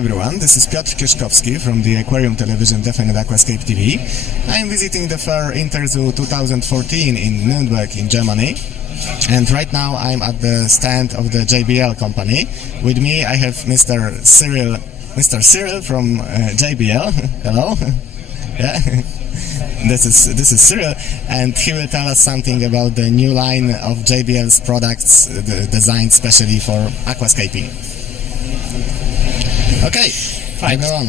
everyone, this is Piotr Kieszkowski from the Aquarium Television Definite Aquascape TV. I am visiting the fair InterZoo 2014 in Nuremberg in Germany. And right now I'm at the stand of the JBL company. With me I have Mr. Cyril from JBL. Hello. Yeah. This is Cyril, and he will tell us something about the new line of JBL's products designed specially for aquascaping. Okay, go on.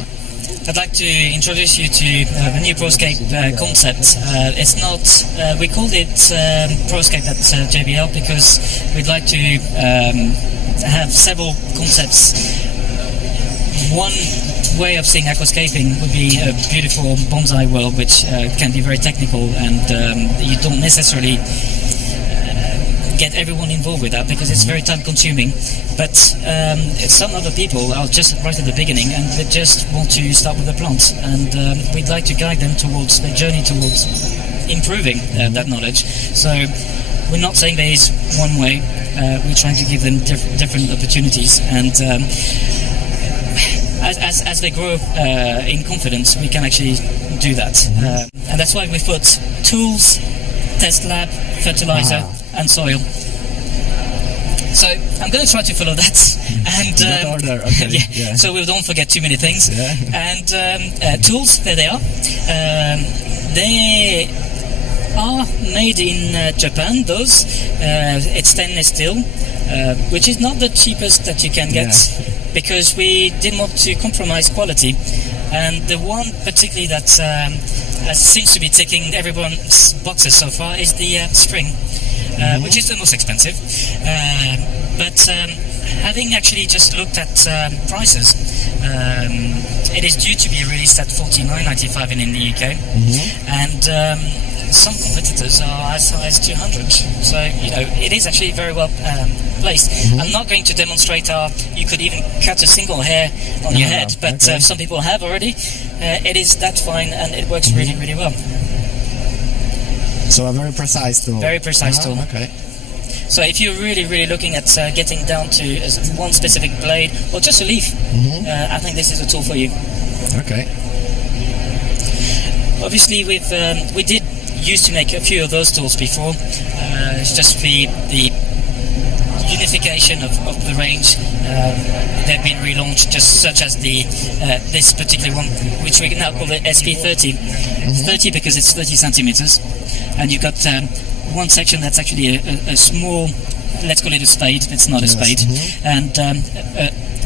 I'd like to introduce you to the new ProScape concept. It's not, we called it ProScape at JBL because we'd like to have several concepts. One way of seeing aquascaping would be a beautiful bonsai world, which can be very technical, and you don't necessarily get everyone involved with that because it's very time consuming. But some other people are just right at the beginning and they just want to start with the plants, and we'd like to guide them towards the journey towards improving that knowledge. So we're not saying there is one way, we're trying to give them different opportunities, and as they grow in confidence, we can actually do that. And that's why we put tools, test lab, fertilizer, and soil. So I'm going to try to follow that. And that order, okay. Yeah. So we don't forget too many things. Yeah. And tools, there they are. They are made in Japan. Those it's stainless steel, which is not the cheapest that you can get, because we didn't want to compromise quality. And the one particularly that seems to be ticking everyone's boxes so far is the string, which is the most expensive. But having actually just looked at prices, it is due to be released at $49.95 in the UK, and some competitors are as high as 200. So it is actually very well placed. I'm not going to demonstrate how you could even cut a single hair on your head, but some people have already. It is that fine, and it works really, really well. So a very precise tool. Very precise tool. Okay. So if you're really, really looking at getting down to one specific blade or just a leaf, I think this is a tool for you. Okay. Obviously, we did used to make a few of those tools before. It's just the unification of the range. They've been relaunched, just such as the this particular one, which we now call the SP30. 30 because it's 30 centimeters, and you've got one section that's actually a small, let's call it a spade. It's not a spade, and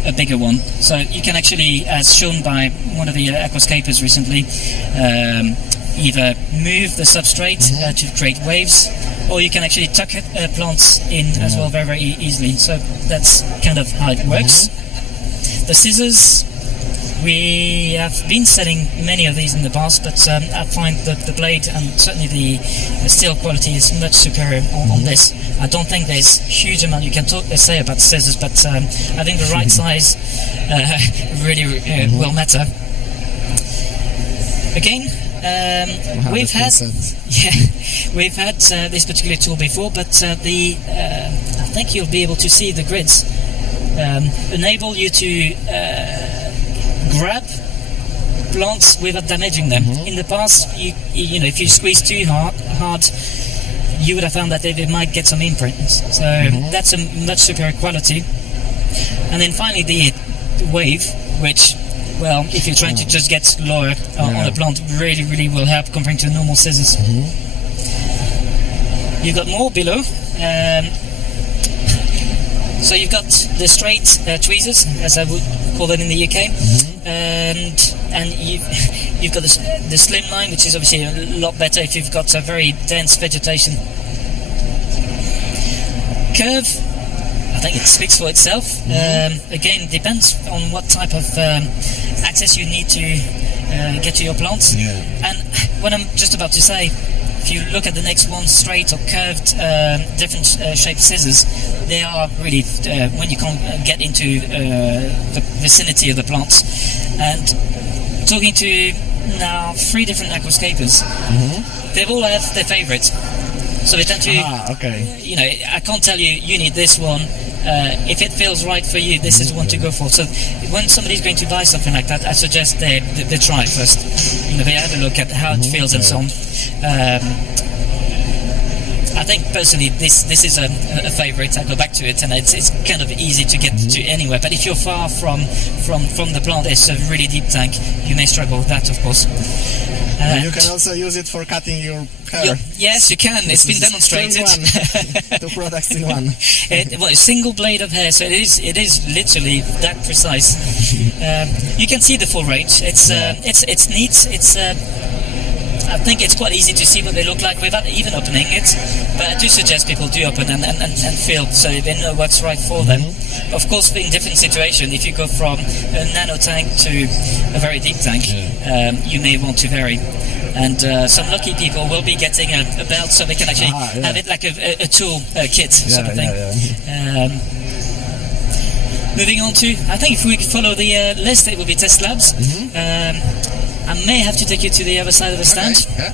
a bigger one. So you can actually, as shown by one of the aquascapers recently, either move the substrate to create waves, or you can actually tuck plants in as well very, very easily. So that's kind of how it works. The scissors, we have been selling many of these in the past, but I find that the blade and certainly the steel quality is much superior on this. I don't think there's huge amount you can say about scissors, but I think the right size really will matter. Again, we've had this particular tool before, but I think you'll be able to see the grids enable you to grab plants without damaging them. In the past, you know, if you squeeze too hard, you would have found that they might get some imprints. So that's a much superior quality. And then finally the wave, which, well, if you're trying to just get lower on a plant, really, really will help comparing to normal scissors. You've got more below. So you've got the straight tweezers, as I would call them in the UK, and you've got the slim line, which is obviously a lot better if you've got a very dense vegetation. Curve, I think it speaks for itself. Again, depends on what type of access you need to get to your plants. And what I'm just about to say, if you look at the next one, straight or curved, different shaped scissors, they are really, when you can't get into the vicinity of the plants. And talking to now 3 different aquascapers, they all have their favourites. So they tend to, you know, I can't tell you, you need this one, if it feels right for you, this is the one to go for. So when somebody's going to buy something like that, I suggest they try first. They have a look at how it feels and so on. I think personally this is a favorite. I go back to it, and it's kind of easy to get to anywhere. But if you're far from the plant, it's a really deep tank, you may struggle with that, of course. You can also use it for cutting your hair. Yes, you can. It's been demonstrated. Two products in one. A single blade of hair, so it is literally that precise. You can see the full range. It's neat. I think it's quite easy to see what they look like without even opening it, but I do suggest people do open and feel so they know what's right for them. Of course, in different situations, if you go from a nano tank to a very deep tank, you may want to vary. And some lucky people will be getting a belt so they can actually have it like a tool kit sort of thing. Moving on to, I think if we follow the list, it will be test labs. I may have to take you to the other side of the stand. Okay.